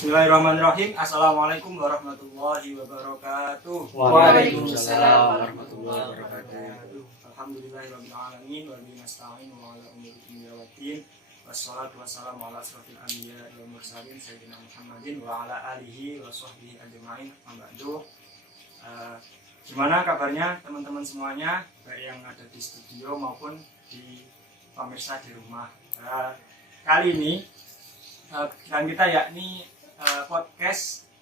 Bismillahirrahmanirrahim. Assalamualaikum warahmatullahi wabarakatuh. Waalaikumsalam warahmatullahi wabarakatuh. Alhamdulillahirabbil alamin wa bihi nasta'in wa ala umuri dunya waddin. Wassalatu wassalamu ala asrofil anbiya wal mursalin sayyidina Muhammadin wa ala alihi wa sahbihi ajma'in. Amma ba'du. Gimana kabarnya teman-teman semuanya, baik yang ada di studio maupun di pemirsa di rumah. Kali ini kita yakni podcast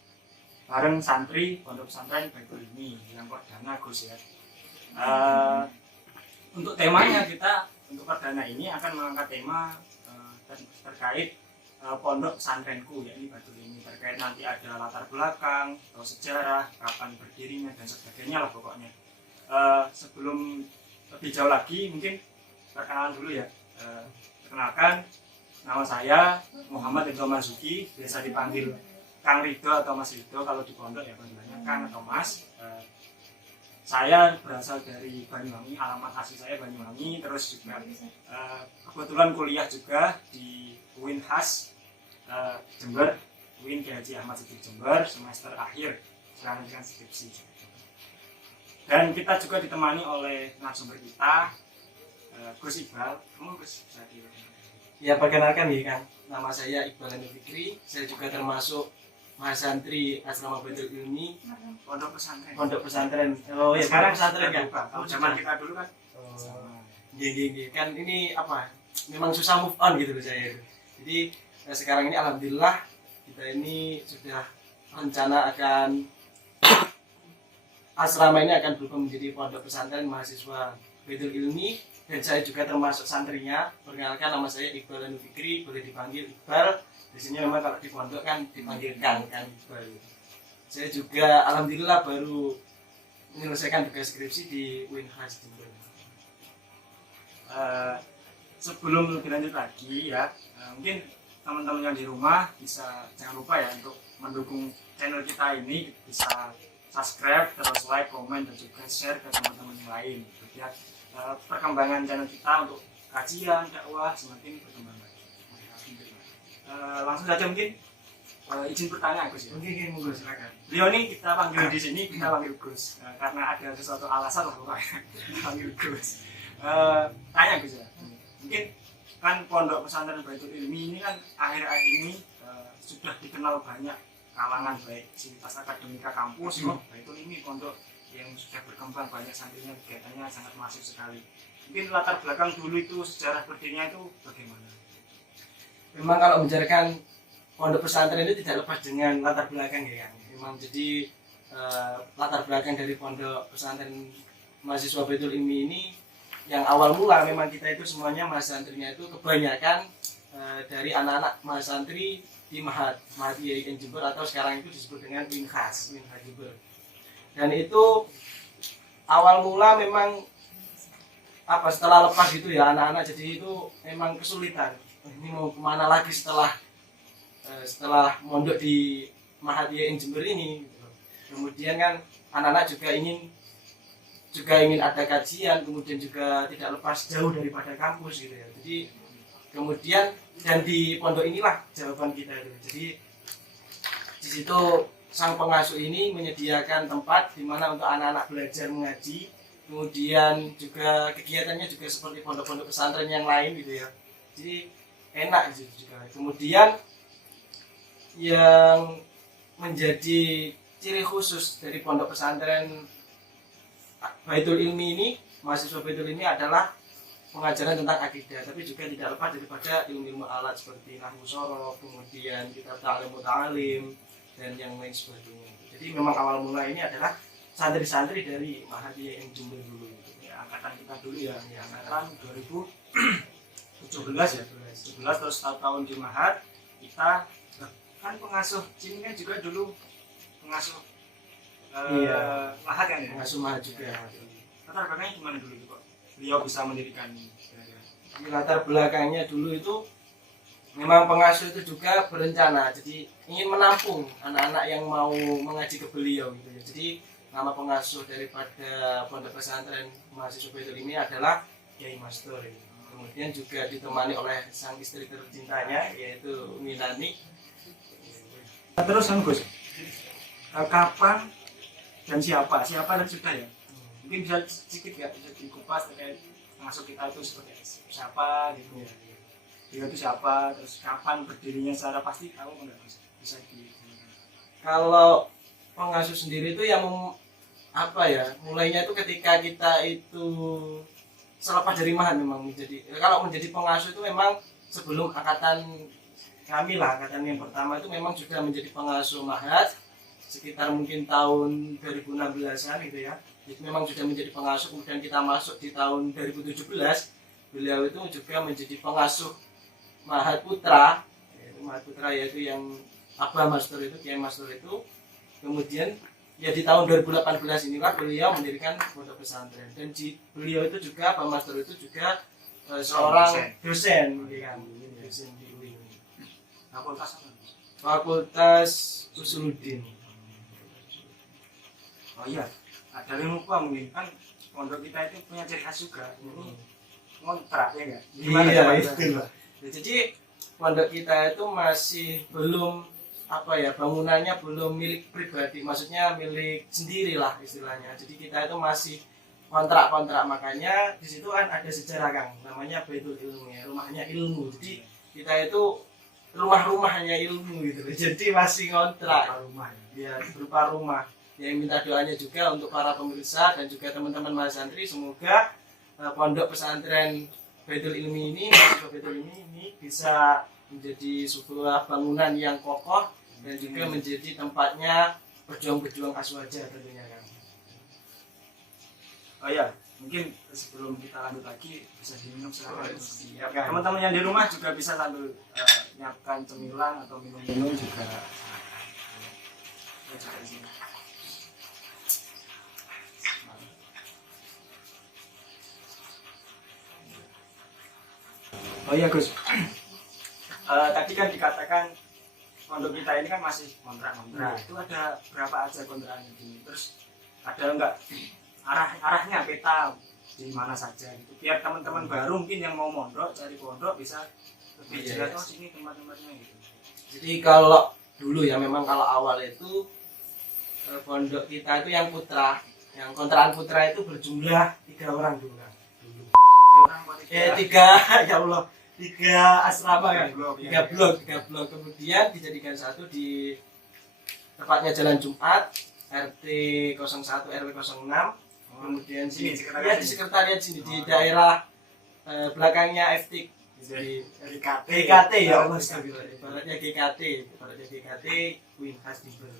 bareng santri Pondok Pesantren Baitul Ilmi yang perdana Gus ya. Untuk temanya kita untuk perdana ini akan mengangkat tema terkait pondok pesantrenku yakni Baitul Ilmi, terkait nanti ada latar belakang atau sejarah, kapan berdirinya dan sebagainya lah pokoknya. Sebelum lebih jauh lagi mungkin perkenalan dulu ya. Perkenalkan, nama saya Muhammad Ridho Marzuki, biasa dipanggil Kang Ridho atau Mas Ridho kalau di pondok ya panggilannya Kang atau Mas. Saya berasal dari Banyuwangi, alamat asli saya Banyuwangi, terus juga kebetulan kuliah juga di UINHAS Jember, UIN Kiai Haji Ahmad Siddiq Jember, semester akhir sekarang dengan skripsi. Dan kita juga ditemani oleh narasumber kita, Gus Iqbal. Kamu Gus bisa dikenalkan? Ya, perkenalkan ya Kang, nama saya Iqbal Andi Fikri. Saya juga termasuk mahasantri Asrama Baitul Ilmi Pondok pesantren. Pondok Pesantren. Oh ya, sekarang pesantren kan? Kalau zaman kita dulu kan. Gini kan ini apa? Memang susah move on gitu loh saya. Jadi sekarang ini alhamdulillah kita ini sudah rencana akan asrama ini akan berubah menjadi pondok pesantren mahasiswa Baitul Ilmi, dan saya juga termasuk santrinya. Perkenalkan, nama saya Iqbal Andi Fikri, boleh dipanggil Iqbal. Di sini memang kalau di pondok kan dipanggil Kang Iqbal. Saya juga alhamdulillah baru menyelesaikan tugas skripsi di UINHAS Jember. Sebelum lebih lanjut lagi ya, mungkin teman-teman yang di rumah bisa jangan lupa ya untuk mendukung channel kita ini, bisa subscribe, terus like, komen, dan juga share ke teman-teman yang lain biar perkembangan channel kita untuk kajian dakwah semakin berkembang lagi. Langsung saja mungkin izin bertanya Gus ya. Mungkin Gus, silakan. Beliau ini kita panggil di sini, kita panggil Gus karena ada sesuatu alasan lah pokoknya panggil Gus. Tanya Gus ya, mungkin kan Pondok Pesantren Baitul Ilmi ini kan akhir-akhir ini sudah dikenal banyak kalangan, baik sivitas akademika kampus, Baitul Ilmi pondok yang sudah berkembang banyak santrinya, kegiatannya sangat masif sekali. Mungkin latar belakang dulu itu sejarah berdirinya itu bagaimana? Memang kalau membicarakan pondok pesantren itu tidak lepas dengan latar belakang ya Kang. Memang jadi latar belakang dari pondok pesantren mahasiswa Baitul Ilmi ini yang awal mula memang kita itu semuanya mahasantrinya itu kebanyakan dari anak-anak mahasantri di Mahat IAIN Jember atau sekarang itu disebut dengan UINHAS Jember. Dan itu awal mula memang apa, setelah lepas gitu ya anak-anak, jadi itu memang kesulitan. Ini mau kemana lagi setelah mondok di Mahat IAIN Jember ini gitu. Kemudian kan anak-anak juga ingin ada kajian, kemudian juga tidak lepas jauh daripada kampus gitu ya. Jadi kemudian dan di pondok inilah jawaban kita itu. Jadi di situ sang pengasuh ini menyediakan tempat di mana untuk anak-anak belajar mengaji, kemudian juga kegiatannya juga seperti pondok-pondok pesantren yang lain gitu ya. Jadi enak gitu juga. Kemudian yang menjadi ciri khusus dari pondok pesantren Baitul Ilmi ini, mahasiswa Baitul Ilmi adalah pengajaran tentang akidah, tapi juga tidak lepas daripada ilmu-ilmu alat seperti nahwu sorof, kemudian kitab ta'lim, dan yang lain sebagainya. Jadi memang awal mula ini adalah santri-santri dari Mahat IAIN Jember dulu. Ya, angkatan kita dulu ya, angkatan 2017 ya, 17 terus tahun di Mahat kita kan pengasuh sini kan juga dulu pengasuh Mahat kan ya? Pengasuh Mahat juga. Latar belakangnya gimana dulu kok beliau bisa mendirikan ini? Latar belakangnya dulu itu memang pengasuh itu juga berencana, jadi ingin menampung anak-anak yang mau mengaji ke beliau gitu ya. Jadi nama pengasuh daripada pondok pesantren mahasiswa Baitul ini adalah Kiai Master. Kemudian juga ditemani oleh sang istri tercintanya yaitu Umi Nani. Terus kan Gus, kapan dan siapa dan sudah ya, mungkin bisa sedikit ya, bisa dikupas terkait masuk kita itu seperti siapa gitu ya, dia itu siapa, terus kapan berdirinya secara pasti tahu nggak Gus? Bisa di Kalau pengasuh sendiri itu yang apa ya, mulainya itu ketika kita itu selepas dari mahat memang menjadi, kalau menjadi pengasuh itu memang sebelum angkatan kami lah, angkatan yang pertama itu memang sudah menjadi pengasuh mahat sekitar mungkin tahun 2016an gitu ya. Itu memang sudah menjadi pengasuh, kemudian kita masuk di tahun 2017 beliau itu juga menjadi pengasuh Mahat Putra, yaitu Mahat Putra yaitu yang Abah Master itu, Kiai Master itu. Kemudian ya di tahun 2018 ini kan beliau mendirikan pondok pesantren, dan beliau itu juga Abah Master itu juga seorang dosen gitu kan, dosen di UI. Fakultas Usuluddin. Oh iya, ada yang lupa mungkin kan pondok kita itu punya ciri khas juga, ini ngontrak ya nggak? Iya itu lah. Jadi pondok kita itu masih belum apa ya, bangunannya belum milik pribadi, maksudnya milik sendiri lah istilahnya. Jadi kita itu masih kontrak-kontrak, makanya di situ kan ada sejarah Kang, namanya Baitul Ilmu ya, rumahnya ilmu. Jadi kita itu rumahnya ilmu gitu. Jadi masih kontrak rumah ya, berupa rumah. Yang minta doanya juga untuk para pemirsa dan juga teman-teman mahasantri, semoga pondok pesantren Baitul Ilmi ini, Baitul Ilmi ini bisa menjadi sebuah bangunan yang kokoh dan juga menjadi tempatnya pejuang-pejuang aswaja tentunya kan. Oh ya, mungkin sebelum kita lanjut lagi bisa diminum silakan. Siap kan. Teman-teman yang di rumah juga bisa sambil nyiapkan cemilan atau minum-minum juga. Di sini. Oh iya Gus, tadi kan dikatakan pondok kita ini kan masih kontrak-kontrak. Itu ada berapa aja kontraknya ini? Terus ada enggak arahnya peta di mana saja gitu? Biar teman-teman baru mungkin yang mau mondok, cari pondok bisa lebih jelas, oh sini tempat-tempatnya gitu. Jadi kalau dulu ya, memang kalau awal itu pondok kita itu yang putra, yang kontrakan putra itu berjumlah 3 orang dulu kan. Ya Allah, 3 asrama kan, 3 blok. Kemudian dijadikan satu di tepatnya Jalan Jumat, RT 01 RW 06. Kemudian sini ya di sekretariat sini di daerah belakangnya FTIK di GKT ya Allah, ibaratnya GKT Win Khas Timber.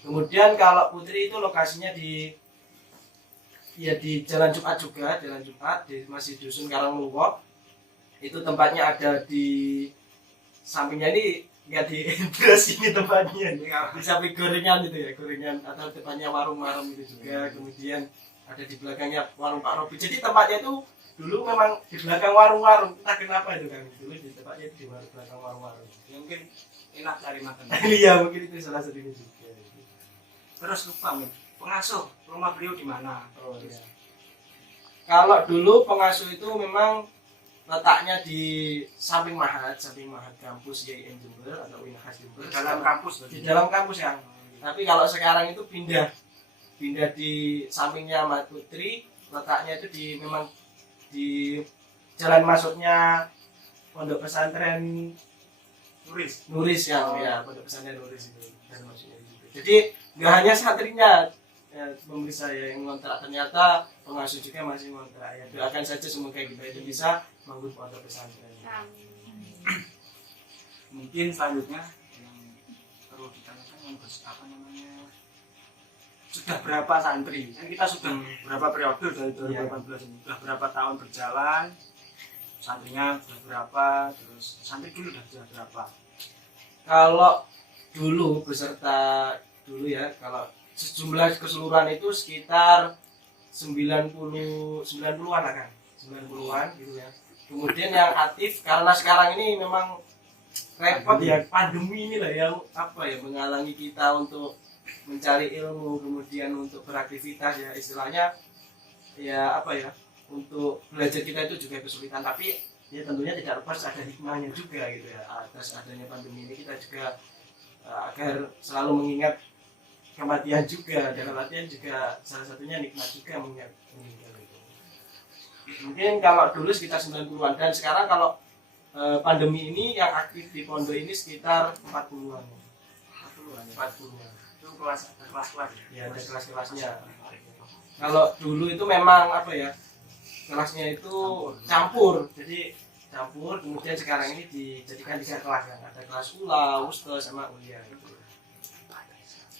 Kemudian kalau Putri itu lokasinya di Jalan Jumat juga, masih dusun Karangluwok. Itu tempatnya ada di sampingnya ini, nggak di entrance ini tempatnya, di samping gorengan itu ya, gorengan atau depannya warung-warung itu juga. Kemudian ada di belakangnya warung Pak Robi. Jadi tempatnya itu dulu memang di belakang warung-warung, entah kenapa itu kan, dulu di tempatnya itu di belakang warung-warung. Ya, mungkin enak cari makan. Iya mungkin itu salah satunya juga. Terus lupa nih, pengasuh rumah beliau di mana? Oh iya. Kalau dulu pengasuh itu memang letaknya di samping mahat kampus YIN Jember atau Win Khas Jember. Dalam kampus. Di dalam kampus ya. Tapi kalau sekarang itu pindah di sampingnya Mahat Putri, letaknya itu memang di jalan masuknya pondok pesantren Nuris yang ya, pondok pesantren Nuris itu dan maksudnya gitu. Jadi nggak hanya santrinya ya, pemirsa ya yang ngontrak, ternyata pengasuh juga masih ngontrak ya. Doakan saja semoga kita itu bisa bangun pondok pesantren. Mungkin selanjutnya yang perlu ditanyakan apa namanya, sudah berapa santri? Kan kita sudah berapa periode dari 2018 ini, sudah berapa tahun berjalan, santrinya sudah berapa, terus santri dulu sudah berapa? Kalau dulu beserta dulu ya, kalau sejumlah keseluruhan itu sekitar 90-an lah kan, 90-an gitu ya. Kemudian yang aktif, karena sekarang ini memang repot ya, pandemi inilah yang menghalangi kita untuk mencari ilmu, kemudian untuk beraktivitas ya, istilahnya ya untuk belajar kita itu juga kesulitan. Tapi ya tentunya tidak lepas ada hikmahnya juga gitu ya, atas adanya pandemi ini kita juga agar selalu mengingat kematian juga, dan kematian juga salah satunya nikmat juga mengingat meninggal itu. Mungkin kalau dulu sekitar 90-an, dan sekarang kalau pandemi ini yang aktif di pondok ini sekitar 40-an. 40-an. Itu kelas-kelas Ya, ada kelas-kelasnya. Kalau dulu itu memang apa ya, kelasnya itu campur, jadi campur. Kemudian sekarang ini dijadikan 3 kelas kan, ada kelas ula, wusta, sama ulia gitu.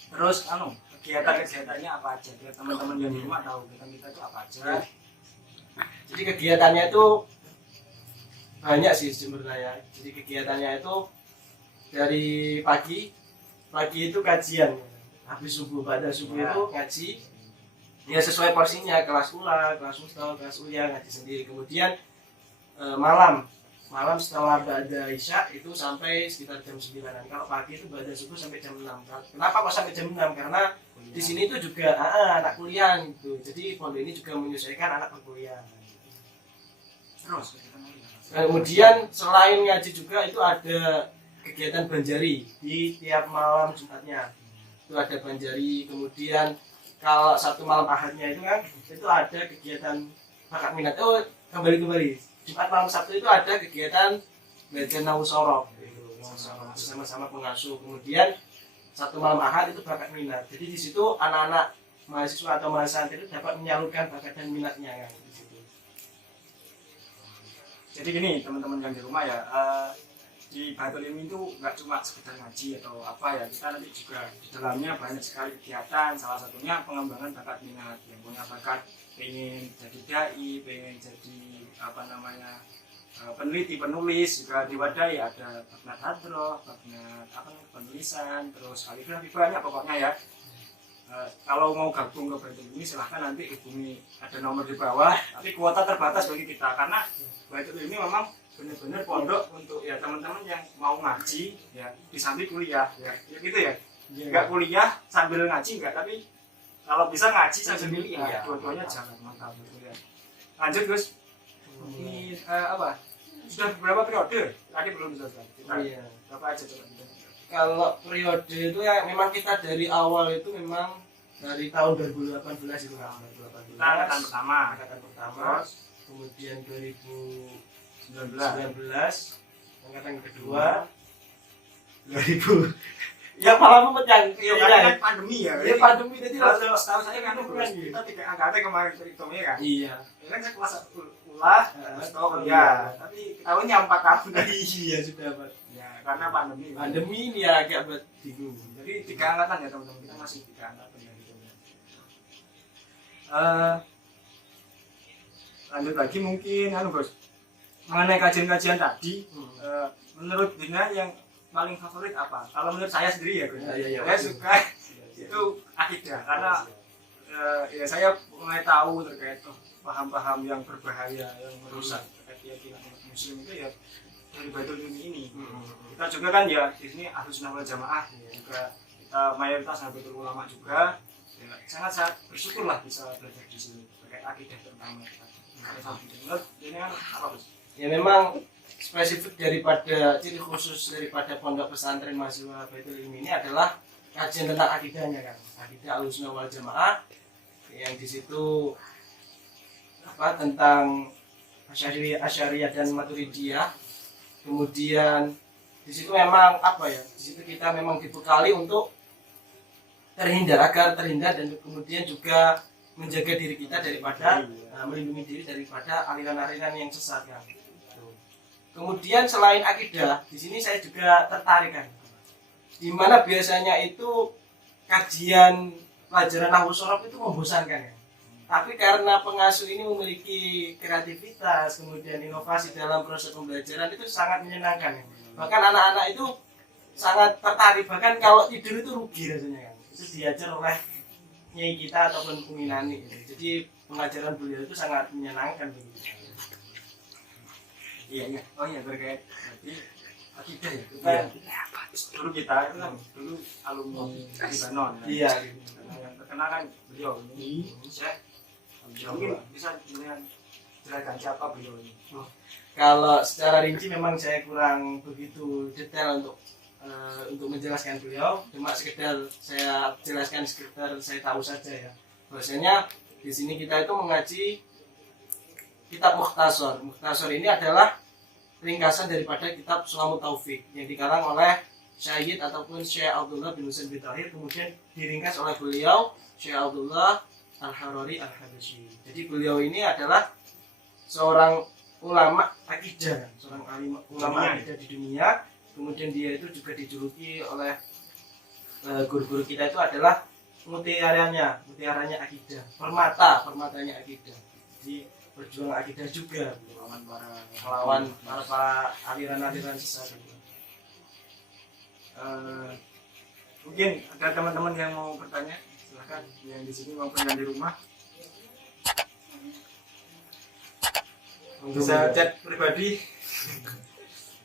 Terus kegiatan-kegiatannya apa aja biar teman-teman yang di rumah tahu kegiatan kita itu apa aja. Jadi kegiatannya itu banyak sih sebenarnya. Jadi kegiatannya itu dari pagi itu kajian, habis subuh, pada subuh itu ngaji. Ya sesuai porsinya, kelas ula, kelas wusta, kelas ulia ngaji sendiri. Kemudian malam setelah ba'da isya itu sampai sekitar jam 9-an. Kalau pagi itu ba'da subuh sampai jam 6. Kenapa kok sampai jam 6? Karena di sini itu juga anak kuliah gitu. Jadi pondok ini juga menyesuaikan anak berkuliah. Terus Kemudian selain ngaji juga itu ada kegiatan banjari di tiap malam Jumatnya. Itu ada banjari. Kemudian kalau satu malam Ahadnya itu kan itu ada kegiatan bakat minat. Oh, kembali. Jumat malam Sabtu itu ada kegiatan belajar nahwu sorof gitu, bersama-sama pengasuh. Kemudian satu malam Ahad itu bakat minat. Jadi di situ anak-anak mahasiswa atau mahasiswa itu dapat menyalurkan bakat dan minatnya kan di situ. Jadi gini teman-teman yang di rumah ya, di Baitul Ilmi itu nggak cuma sekedar ngaji atau apa ya, kita nanti juga di dalamnya banyak sekali kegiatan. Salah satunya pengembangan bakat minat. Yang punya bakat pengen jadi dai, pengen jadi peneliti, penulis juga diwadahi. Ada bakat hadroh, bakat penulisan, terus kaligrafi, banyak pokoknya ya. Kalau mau gabung ke Baitul Ilmi silahkan nanti hubungi, ada nomor di bawah, tapi kuota terbatas bagi kita karena Baitul Ilmi memang benar-benar pondok untuk ya teman-teman yang mau ngaji ya di samping kuliah ya gitu ya. Enggak kuliah sambil ngaji enggak, tapi kalau bisa ngaji sambil kuliah, dua-duanya jangan, mantap gitu ya. Lanjut Gus. Ini apa? Sudah berapa periode? Tadi belum selesai. Berapa aja coba? Kalau periode itu ya memang kita dari awal itu memang dari tahun 2018 itu kan. 2018. Angkatan pertama. Kemudian 2019 angkatan kedua 2000 ya malah yang kan pandemi ya. Iya pandemi jadi kalau setahu saya kan kita 3 angkatan kemarin hitungnya kan. Iya. Kan saya kelas ulah terus tahu ya. Tapi tahunnya 4 tahun dari iya sudah Pak. Ya karena pandemi. Pandemi ini ya agak buat bingung. Jadi 3 angkatan ya teman-teman, kita masih 3 angkatan ya gitu. Lanjut lagi mungkin Gus. Mengenai kajian-kajian tadi, menurut Dina yang paling favorit apa? Kalau menurut saya sendiri ya Gus. Saya suka itu akidah karena ya saya mulai tahu terkait paham-paham yang berbahaya yang merusak terkait keyakinan umat muslim itu ya dari Baitul Ilmi ini. Kita juga kan ya di sini Ahlus Sunnah wal Jamaah juga, kita mayoritas Nahdlatul Ulama juga ya, sangat bersyukurlah bisa belajar di sini terkait akidah terutama. Menurut ini kan apa Gus? Ya memang spesifik daripada ciri khusus daripada pondok pesantren mahasiswa Baitul Ilmi ini adalah kajian tentang akidahnya kan, akidah Ahlus Sunnah wal Jamaah yang di situ tentang Asy'ariyah dan Maturidiyah. Kemudian di situ memang di situ kita memang dibekali untuk agar terhindar dan kemudian juga menjaga diri kita daripada melindungi diri daripada aliran-aliran yang sesat kan. Kemudian selain akidah, di sini saya juga tertarik kan, di mana biasanya itu kajian pelajaran nahwu sorof itu membosankan ya. Tapi karena pengasuh ini memiliki kreativitas, kemudian inovasi dalam proses pembelajaran itu sangat menyenangkan ya. Bahkan anak-anak itu sangat tertarik, bahkan kalau tidur itu rugi rasanya kan. Itu diajar oleh nyai kita ataupun penginani gitu. Jadi pengajaran beliau itu sangat menyenangkan begitu. Iya. Oh iya terkait berarti akidah ya. Dulu kita itu kan dulu alumni Libanon. Iya. Yang terkenal kan beliau ini. Mungkin bisa jelaskan siapa beliau ini. Kalau secara rinci memang saya kurang begitu detail untuk untuk menjelaskan beliau, cuma sekedar saya jelaskan, sekedar saya tahu saja ya. Bahwasanya di sini kita itu mengaji kitab Mukhtasar. Mukhtasar ini adalah ringkasan daripada kitab Sulamut Taufik yang dikarang oleh Syekh ataupun Syekh Abdullah bin Husain bin Tahir, kemudian diringkas oleh beliau Syekh Abdullah Al-Harari Al-Habasyi. Jadi beliau ini adalah seorang ulama akidah, seorang ulama akidah di dunia. Kemudian dia itu juga dijuluki oleh guru-guru kita itu adalah mutiaranya akidah, permatanya akidah. Jadi berjuang akidah juga, melawan para aliran-aliran sesat. Mungkin ada teman-teman yang mau bertanya, silahkan, yang di sini maupun yang di rumah bisa chat pribadi.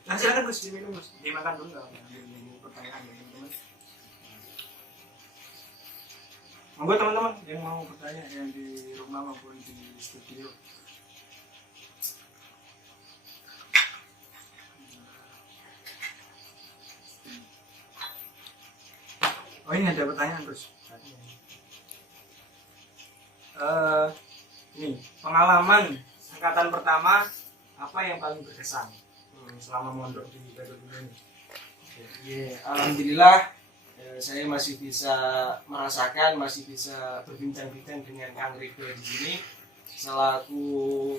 Nah, silakan Gus, diminum Gus, dimakan dulu nggak? Ini pertanyaan dari teman-teman. Monggo teman-teman yang mau bertanya, yang di rumah maupun di studio. Oh, ini ada pertanyaan Gus. Ini pengalaman angkatan pertama apa yang paling berkesan selama mondok di Baitul ini? Ya, alhamdulillah saya masih bisa merasakan, masih bisa berbincang-bincang dengan Kang Ridho di sini selaku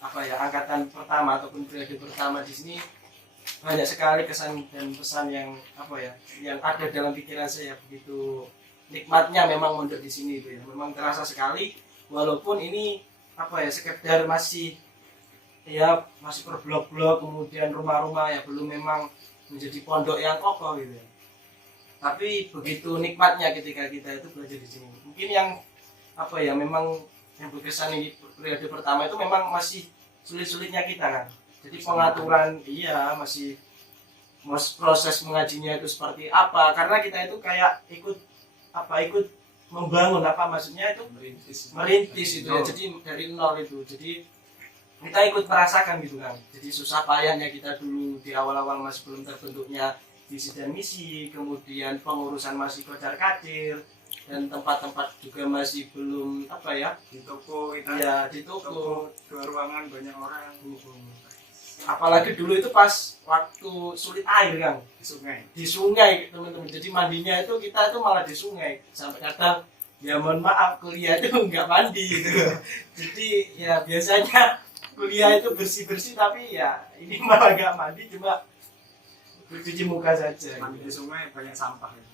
angkatan pertama ataupun periode pertama di sini. Banyak sekali kesan dan pesan yang yang ada dalam pikiran saya. Begitu nikmatnya memang mondok di sini itu ya, memang terasa sekali, walaupun ini sekedar masih per blok-blok, kemudian rumah-rumah ya belum memang menjadi pondok yang kokoh gitu ya. Tapi begitu nikmatnya ketika kita itu belajar di sini. Mungkin yang memang yang berkesan ini periode pertama itu memang masih sulit-sulitnya kita kan. Jadi pengaturan masih proses mengajinya itu seperti apa, karena kita itu kayak ikut membangun maksudnya itu merintis itu ya, jadi dari nol itu. Jadi kita ikut merasakan gitu kan. Jadi susah payahnya kita dulu di awal-awal masih belum terbentuknya visi dan misi, kemudian pengurusan masih kocar-kacir, dan tempat-tempat juga masih belum di toko itu di toko 2 ruangan banyak orang. Apalagi dulu itu pas waktu sulit air kan, di sungai teman-teman. Jadi mandinya itu kita itu malah di sungai, sampai kadang ya mohon maaf kuliah itu nggak mandi gitu. Jadi ya biasanya kuliah itu bersih-bersih, tapi ya ini malah nggak mandi, cuma cuci muka saja. Mandi di sungai banyak sampah ya.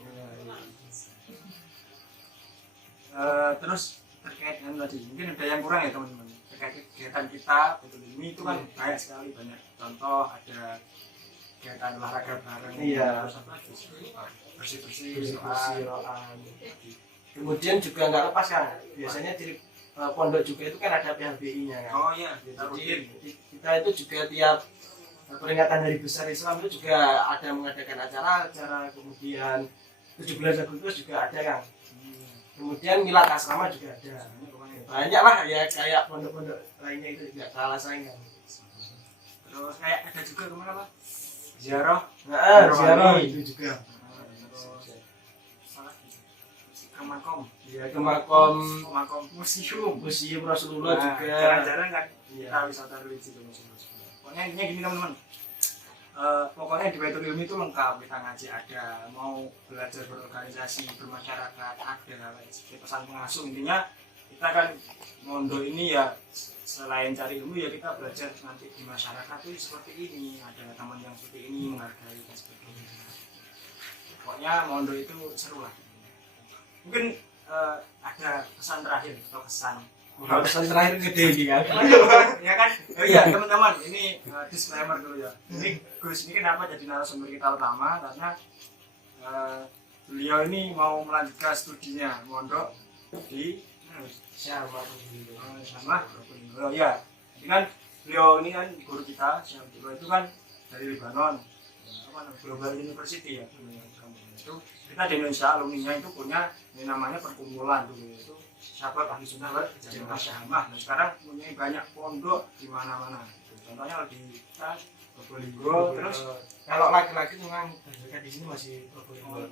Terus terkait dengan tadi, mungkin ada yang kurang ya teman-teman terkait kegiatan kita betul ini itu kan banyak sekali, banyak contoh, ada kegiatan olahraga bareng, bersih-bersih, roaan. Kemudian juga nggak lepas kan, biasanya di pondok juga itu kan ada PHBI-nya kan. Oh iya, jadi kita itu juga tiap peringatan Hari Besar Islam itu juga ada mengadakan acara-acara, kemudian 17 Agustus juga ada kan. Kemudian milad asrama juga ada. Banyak lah ya, kayak pondok-pondok lainnya itu juga kalah saingan. Terus kayak ada juga kemana Pak? Ziarah. Ziarah itu juga. Ke makom. Ya, ke makom museum Rasulullah juga. Jarang-jarang kan kita wisata religi ke museum Rasulullah. Pokoknya intinya gini teman-teman. Pokoknya di Baitul Ilmi itu lengkap, kita ngaji ada, mau belajar berorganisasi, bermasyarakat ada, seperti pesan pengasuh. Intinya kita kan mondok ini ya selain cari ilmu ya kita belajar nanti di masyarakat itu seperti ini, ada teman yang seperti ini, menghargai dan sebagainya. Pokoknya mondok itu seru lah. Mungkin ada pesan terakhir atau pesan terakhir gede ini kan. Ya kan? Oh iya teman-teman, ini disclaimer dulu ya. Ini Gus ini kenapa jadi narasumber kita utama, karena beliau ini mau melanjutkan studinya mondok di sama. Oh ya, jadi kan beliau ini kan guru kita, itu kan dari Lebanon. Global University ya itu kita di Indonesia alumninya itu punya yang namanya perkumpulan dulu itu sahabat ahli sunnah wal jamaah. Nah sekarang punya banyak pondok di mana-mana. Contohnya di kita Probolinggo, terus kalau laki-laki memang terdekat di sini masih Probolinggo.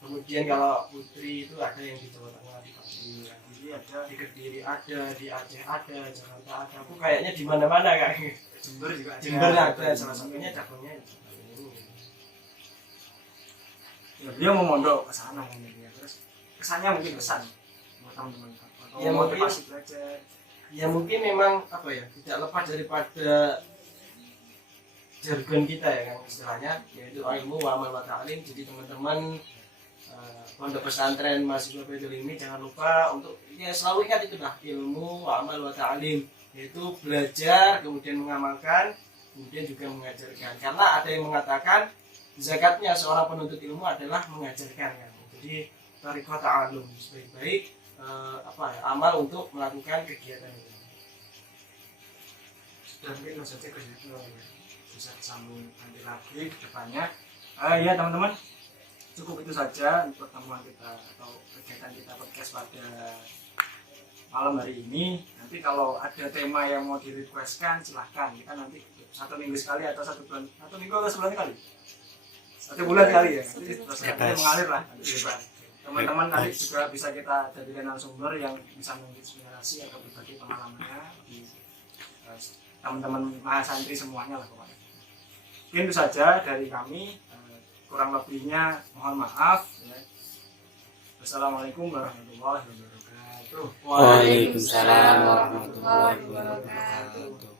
Kemudian kalau putri itu ada yang di Jawa Tengah, di Bali, ada di Kediri, ada di Aceh, ada Jakarta, ada. Aku kayaknya di mana-mana kan. Jember juga ada. Jember ada, salah satunya cabangnya. Ya, beliau mau mondok ke sana kan ya. Terus kesannya mungkin kesan buat teman-teman. Ya, mungkin motivasi belajar. Ya mungkin memang apa ya, tidak lepas daripada jargon kita ya kan istilahnya, yaitu ilmu wa amal wa ta'lim. Jadi teman-teman pondok pesantren mahasiswa Baitul Ilmi jangan lupa untuk ya selalu ingat itulah ilmu wa amal wa ta'lim, yaitu belajar kemudian mengamalkan kemudian juga mengajarkan. Karena ada yang mengatakan zakatnya seorang penuntut ilmu adalah mengajarkan kan. Jadi tariqah ta'allum, sebaik-baik amal untuk melakukan kegiatan itu. Dan mungkin saja kerjanya bisa disambung nanti lagi ke depannya. Ya teman-teman, cukup itu saja untuk pertemuan kita atau kegiatan kita podcast pada malam hari ini. Nanti kalau ada tema yang mau di-requestkan silahkan, kita nanti 1 minggu sekali atau 1 bulan, 1 minggu atau sebulan kali, 1 bulan kali ya, nanti prosesnya mengalir lah nanti bebas. Teman-teman nanti juga bisa kita jadikan narasumber yang bisa menginspirasi atau berbagi pengalamannya di teman-teman mahasantri semuanya lah pokoknya. Mungkin itu saja dari kami, kurang lebihnya mohon maaf ya. Wassalamualaikum warahmatullahi wabarakatuh. Waalaikumsalam warahmatullahi wabarakatuh.